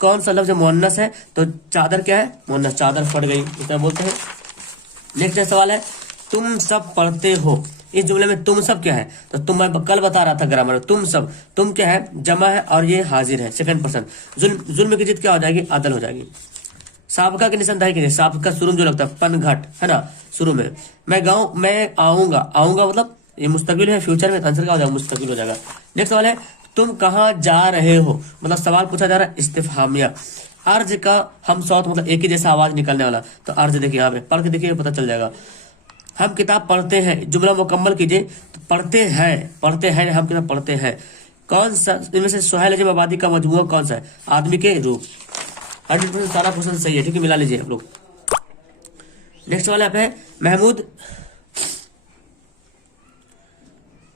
कौन सा लफ्ज मुअन्नस है? तो चादर क्या है? मुअन्नस, चादर फट गई, क्या बोलते हैं। नेक्स्ट सवाल है, तुम सब पढ़ते हो। इस जुमले में तुम सब क्या है? तो तुम, मैं कल बता रहा था ग्रामर में, तुम सब, तुम क्या है? जमा है और ये हाजिर है, सेकंड पर्सन। जुल्म की जिद क्या हो जाएगी? अदल हो जाएगी। साबका की निशानदाही कीजिए। साबका शुरू में जो लगता है पनघट है ना, शुरू में। मैं गाँव, मैं आऊंगा, आऊंगा मतलब ये मुस्तकबिल है, फ्यूचर में, आंसर क्या हो जाएगा? मुस्तकबिल हो जाएगा। नेक्स्ट सवाल है, तुम कहाँ जा रहे हो? मतलब सवाल पूछा जा रहा है इस्तिफहामिया। अर्ज का हम सौत मतलब एक ही जैसा आवाज निकलने वाला, तो अर्ज देखिए यहाँ पे, पढ़ के देखिए पता चल जाएगा। हम किताब पढ़ते हैं, जुमला मुकम्मल कीजिए। तो पढ़ते हैं, पढ़ते हैं, हम किताब पढ़ते हैं। कौन सा इनमें से सुहैल अजीम आबादी का मजमूआ कौन सा है? आदमी के रूप। 100% सारा क्वेश्चन सही है, ठीक है, मिला लीजिए आप लोग। नेक्स्ट वाला है, महमूद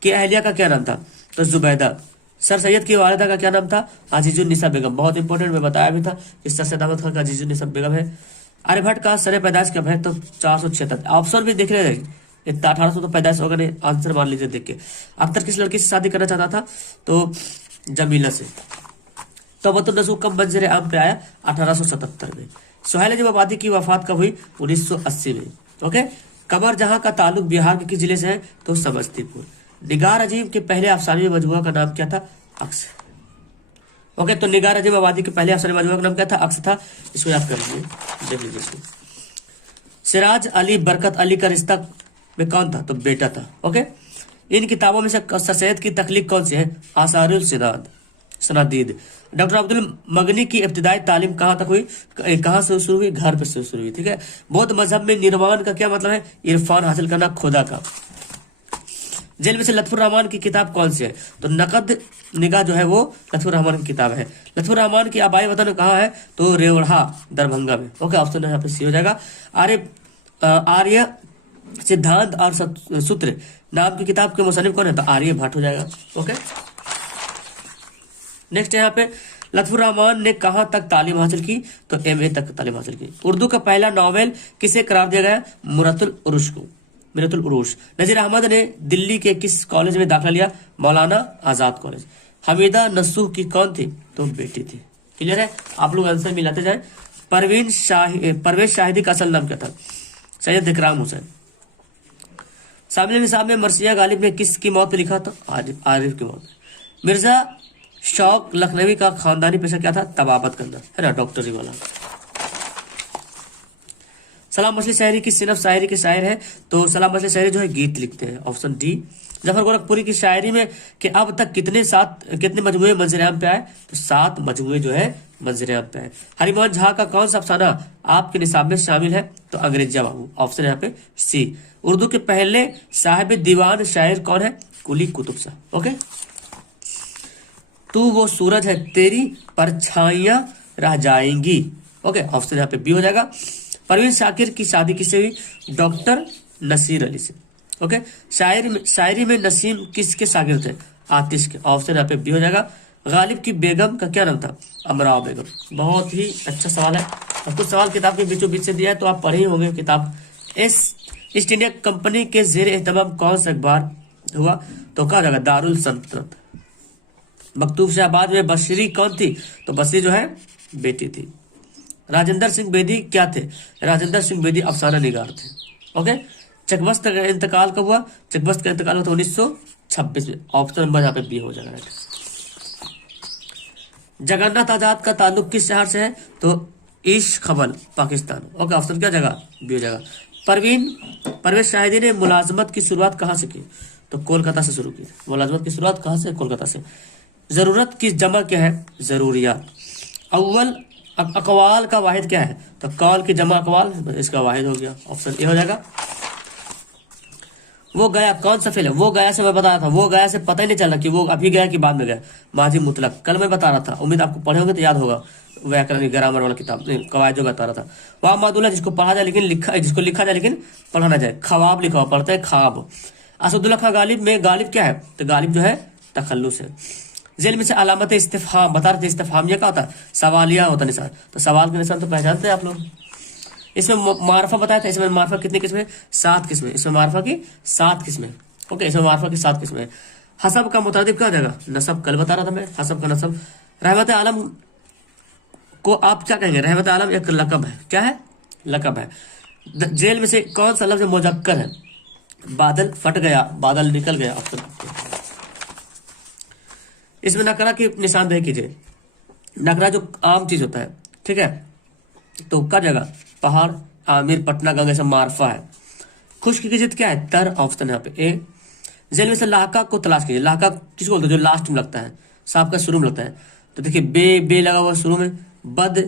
की अहलिया का क्या नाम था? तो जुबैदा। सर सैयद की वालिदा का क्या नाम था? अजीजुन्निसा बेगम। बहुत इंपॉर्टेंट, मैं बताया भी था कि सर सैयद अहमद खान का अजीजुन्निसा बेगम है। आर्यभट्ट का सर पैदाइश कब है? तो 476। ऑप्शन भी देख रहे हैं, इतना 1800 तो पैदाइश होगा नहीं, आंसर मान लीजिए देख के। अख्तर किस लड़की से शादी करना चाहता था? तो जमीला से। तौबतुन नसूह कब मंजर आम पे आया? 1877 में। सुहैल अजीम आबादी की वफात कब हुई? 1980 में। ओके। कमर जहां का ताल्लुक बिहार के किस जिले से है? तो समस्तीपुर। निगार अजीम के पहले अफसाने मजमुआ का नाम क्या था? अक्स। ओके, तो निगार अजीम आबादी के पहले अफसाने मजमुआ का नाम क्या था? अक्स था। इसको याद कर लीजिए, देख लीजिए इसको। सिराज अली बरकत अली का रिश्ता में कौन था? तो बेटा था। ओके। इन किताबों में से सैयद की तख्लीक कौन सी है? आसारुल सनादीद। डॉक्टर अब्दुल मगनी की इब्तिदाई तालीम कहाँ तक हुई? कहाँ से शुरू हुई? घर पर से शुरू हुई, ठीक है। बौद्ध मजहब में निर्वाण का क्या मतलब है? इरफान हासिल करना, खुदा का। जेल में से लत्फुर रहमान की किताब कौन सी है? तो नकद निगाह जो है वो लत्फुर रहमान की किताब है। लत्फुर रहमान की आबाई वतन कहाँ है? तो रेवढ़ा, दरभंगा में। ओके, ऑप्शन यहाँ पे सी हो जाएगा। आर्य सिद्धांत और सूत्र नाम की किताब के मुसन्निफ कौन है? तो आर्य भट्ट हो जाएगा। ओके। नेक्स्ट यहाँ पे, लत्फुर रहमान ने कहाँ तक तालीम हासिल की? तो MA तक तालीम हासिल की। उर्दू का पहला नॉवेल किसे करार दिया गया? मिरतुल उरूश को, मिरतुल उरूश। नजीर अहमद ने दिल्ली के किस कॉलेज में दाखिला लिया? मौलाना आजाद कॉलेज। हमीदा नसूह की कौन थी? तो बेटी थी। क्लियर है, आप लोग आंसर मिलाते जाए। परवेज शाहिदी का असल नाम क्या था? सैयद इकराम हुसैन। शामिल निसाब में मरसिया गालिब ने किसकी मौत पे लिखा था? आरिफ की मौत। मिर्जा शौक लखनवी का खानदानी पेशा क्या था? तबाबत करना, है ना, डॉक्टरी वाला। सलाम मछली शायरी की सिनफ शायरी के शायर है? तो सलाम मछली शायरी जो है गीत लिखते हैं, ऑप्शन डी। जफर गोरखपुरी की शायरी में कि अब तक कितने मजमुए मंजर-ए-आम पे आए? तो 7 मजमुए जो है मंजर-ए-आम पे आए। हरिमोहन झा का कौन सा अफसाना आपके निसाब में शामिल है? तो अंग्रेजा बाबू, ऑप्शन यहाँ पे सी। उर्दू के पहले साहिब दीवान शायर कौन है? कुली कुतुब शाह। ओके। तू वो सूरज है तेरी परछाइयां रह जाएंगी। ओके, ऑप्शन यहाँ पे बी हो जाएगा। परवीन शाकिर की शादी किससे हुई? डॉक्टर नसीर अली से। ओके। शायरी में नसीम किसके शागिर्द थे? आतिश के। ऑप्शन यहाँ पे बी हो जाएगा। गालिब की बेगम का क्या नाम था? अमराव बेगम। बहुत ही अच्छा सवाल है, और कुछ सवाल किताब के बीचों बीच से दिया है, तो आप पढ़े ही होंगे किताब। ईस्ट इंडिया कंपनी के जेर एहतमाम कौन सा अखबार हुआ? तो क्या हो जाएगा? दारुल सल्तनत। मकतूब शाहबाद में बशरी कौन थी? तो बशरी जो है बेटी थी। राजेंद्र सिंह बेदी क्या थे? राजेंद्र सिंह बेदी अफसाना निगार थे। ओके। चकबस्त का इंतकाल कब हुआ? चकबस्त का इंतकाल हुआ 1926 में। ऑप्शन नंबर यहाँ पे बी हो जाएगा। जगन्नाथ आजाद का ताल्लुक किस शहर से है? तो ईस्ट खबल, पाकिस्तान। ओके, ऑप्शन क्या जगह बी हो जाएगा। परवेज शाहिदी ने मुलाजमत की शुरुआत कहाँ से की? तो कोलकाता से शुरू की। मुलाजमत की शुरुआत कहाँ से? कोलकाता से। जरूरत की जमा क्या है? जरूरियात। अव्वल अकवाल का वाहिद क्या है? तो कौल की जमा अकवाल, इसका वाहिद हो गया, ऑप्शन ए हो जाएगा। वो गया कौन सा फेल है? वो गया से मैं बता रहा था, वो गया से पता ही नहीं चला कि वो अभी गया कि बाद में गया। माजी मुतलक कल मैं बता रहा था, उम्मीद आपको पढ़े होंगे तो याद होगा। व्याकरण ग्रामर वाला किताब कवायद जो बता रहा था। वाह मादुल्ला जिसको पढ़ा जाए लेकिन जिसको लिखा जाए लेकिन पढ़ा ना जाए। खवाब लिखा हुआ पढ़ते हैं खाब। असदुल्ला खां गालिब में गालिब क्या है? तो गालिब जो है तखल्लुस है। जेल में से अलामत इस्तिफहाम बता रहे थे, इस्तिफहामिया क्या होता है? सवालिया होता निशान। तो सवाल का निशान तो पहचानते हैं आप लोग। इसमें मारफा बताया था, इसमें मारफा कितनी किस्में? 7 किस्में। इसमें मारफा की 7 किस्में। ओके, इसमें मारफा की 7 किस्में। हसब का मुतादिब क्या हो जाएगा? नसब, कल बता रहा था मैं, हसब का नसब। रहमत आलम को आप क्या कहेंगे? रहमत आलम एक लकब है, क्या है? लकब है। जेल में से कौन सा लफ्ज मुजक्कर है? बादल फट गया, बादल निकल गया। इसमें नकरा की निशानदेही कीजिए। नकरा जो आम चीज होता है, ठीक है, तो का जगह पहाड़, आमिर, पटना, गंगा सब मारफा है। खुश्क की जिद क्या है? तर। ऑप्शन है यहाँ पे ए। जेल में से लाहका को तलाश कीजिए। लाहका किसको बोलते हैं? जो लास्ट में लगता है, सांप का शुरू में लगता है। तो देखिए बे लगा हुआ शुरू में। बद,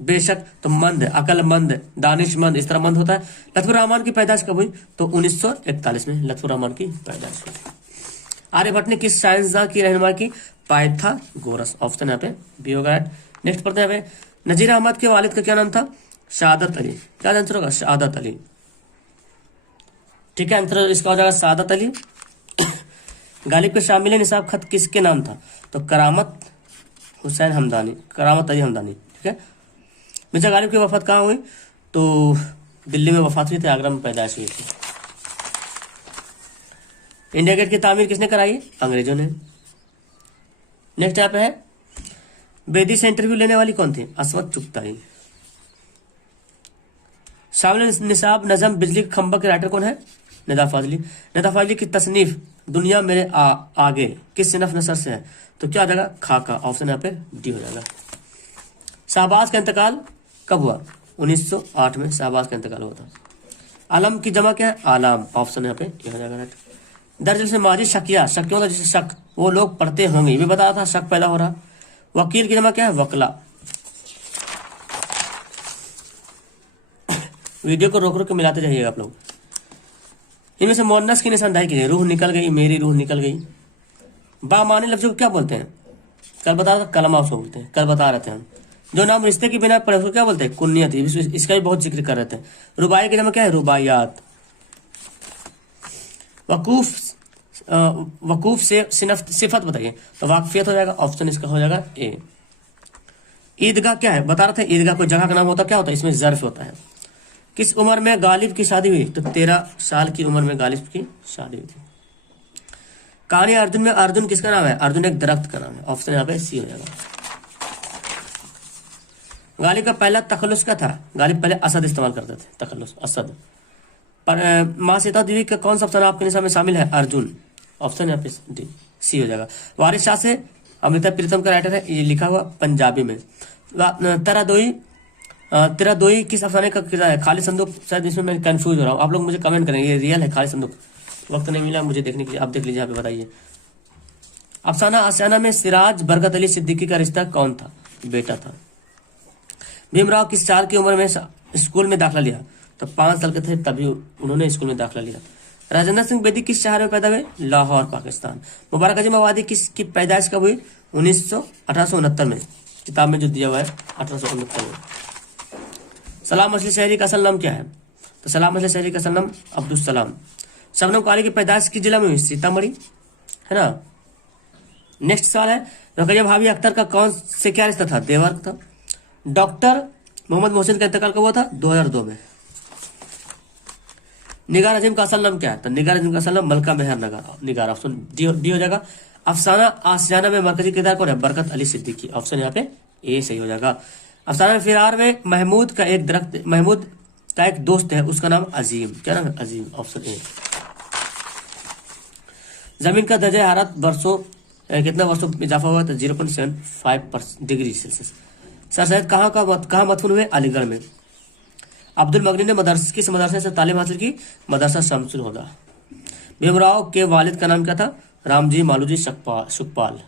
बेशक, तो मंद, अकलमंद, दानिशमंद, इस तरह मंद होता है। लतफुर रहमान की पैदाइश कब हुई? तो 1941 में लतफुर रहमान की पैदाइश हुई। आर्यभट्ट ने किस साइंसदान की रहनुमाई की? पाइथागोरस। ऑप्शन यहाँ पे बी होगा। नेक्स्ट पढ़ते हैं नजीर अहमद के वालिद का क्या नाम था? शहादत अली। क्या आंसर होगा? शहादत अली। ठीक है, आंसर इसका हो जाएगा शहादत अली। गालिब के शामिल निसाब खत किसके नाम था? तो करामत हुसैन हमदानी, करामत अली हमदानी। ठीक है, मिर्जा गालिब की वफात कहाँ हुई? तो दिल्ली में वफात हुई थी, आगरा में पैदाइश हुई थी। इंडिया गेट की तामीर किसने कराई? अंग्रेजों ने। नेक्स्ट यहाँ पे है बेदी से इंटरव्यू लेने वाली कौन थी? असमत चुगताई। शामिल निसाब नजम बिजली के खंबा के राइटर कौन है? निदा फाजली। निदा फाजली की तसनीफ दुनिया मेरे आगे किस सिनफ नसर से है? तो क्या हो जाएगा? खाका। ऑप्शन यहाँ पे डी हो जाएगा। शाहबाज का इंतकाल कब हुआ? 1908 में शाहबाज का इंतकाल हुआ था। आलम की जमा क्या है? आलाम। ऑप्शन यहाँ पे ये हो जाएगा। दर्ज से माजी शकिया, शकियों का जैसे शक, वो लोग पढ़ते होंगे, ये भी बताया था, शक पैदा हो रहा। वकील की जमा क्या है? वकला। वीडियो को रोक रोक के मिलाते जाइएगा आप लोग। इनमें से मोन्नस की निशानदाही कीजिए। रूह निकल गई, मेरी रूह निकल गई। बामानी लफ्जों को क्या बोलते हैं? कल बता रहा था, कलमा उसको बोलते हैं, कल बता रहे थे हम। जो नाम रिश्ते की बिना पड़े उसको क्या बोलते हैं? कुन्नियत। इसका भी बहुत जिक्र कर रहे थे। रुबाई की जमा क्या है? रुबाइयात। वकूफ से सिफत बताइए। तो वाकफियत हो जाएगा। ऑप्शन इसका हो जाएगा ए। ईदगाह क्या है? बता रहे थे, ईदगाह कोई जगह का नाम होता, क्या होता है? इसमें ज़र्फ होता है। किस उम्र में गालिब की शादी हुई? तो 13 साल की उम्र में गालिब की शादी हुई थी। कहानी अर्जुन में अर्जुन किसका नाम है? अर्जुन एक दरख्त का नाम है। ऑप्शन यहाँ पे सी हो जाएगा। गालिब का पहला तखल्लुस क्या था? गालिब पहले असद इस्तेमाल करते थे, तखल्लुस असद। पर माँ सीता देवी का कौन सा अफसाना आपके निसाब में शामिल है? अर्जुन। ऑप्शन यहाँ पे डी सी हो जाएगा। वारिस शाह से अमिताभ प्रीतम का राइटर है, ये लिखा हुआ पंजाबी में। तेरा दोई किस अफसाने का किरदार है? खालिद संदूक। शायद इसमें मैं कंफ्यूज हो रहा हूँ, आप लोग मुझे कमेंट करेंगे ये रियल है खालिद संदूक? वक्त नहीं मिला मुझे देखने के लिए, आप देख लीजिए, यहाँ पे बताइए। अफसाना आसियाना में सिराज बरकत अली सिद्दीकी का रिश्ता कौन था? बेटा था। भीमराव किस साल की उम्र में स्कूल में दाखिला लिया? तो 5 साल के थे तभी उन्होंने स्कूल में दाखिला लिया। राजेंद्र सिंह बेदी किस शहर में पैदा हुए? लाहौर, पाकिस्तान। मुबारक अजीम आबादी किसकी पैदाइश कब हुई? 1869 में। किताब में जो दिया हुआ है 1869 में। सलाम असली शहरी का असल नाम क्या है? तो सलाम असली शहरी का असल नाम अब्दुल सलाम। शबनम काली की पैदाइश किस जिला में हुई? सीतामढ़ी, है ना। नेक्स्ट सवाल है रुकैया भाभी अख्तर का कौन से क्या रिश्ता था? देवर था। डॉक्टर मोहम्मद मोहसिन का इंतकाल कब हुआ था? 2002 में। निगार अजीम का असल नाम क्या है? तो निगार अजीम का असल नाम मलका मेहर निगार। ऑप्शन डी हो जाएगा। अफसाना आसियाना में मरकजी किरदार कौन है? बरकत अली सिद्दीकी। ऑप्शन यहाँ पे ए सही हो जाएगा। अफसाना फिरार में महमूद का एक दोस्त है, उसका नाम अजीम। क्या नाम है? अजीम। Option a. जमीन का दर्जा हरारत कितना वर्षों में इजाफा हुआ? तो 0.75 डिग्री सेल्सियस। सर सैयद कहाँ मदफून हुए? अलीगढ़ में। अब्दुल मगनी ने किस मदरसे से तालीम हासिल की? मदरसा शमसुल हुदा। भीमराव के वालिद का नाम क्या था? रामजी मालूजी सुखपाल।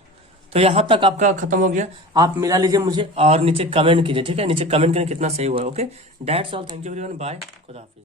तो यहाँ तक आपका खत्म हो गया। आप मिला लीजिए मुझे और नीचे कमेंट कीजिए, ठीक है? नीचे कमेंट करें कितना सही हुआ है। Okay, that's all. Thank you everyone, bye, खुदा हाफिज।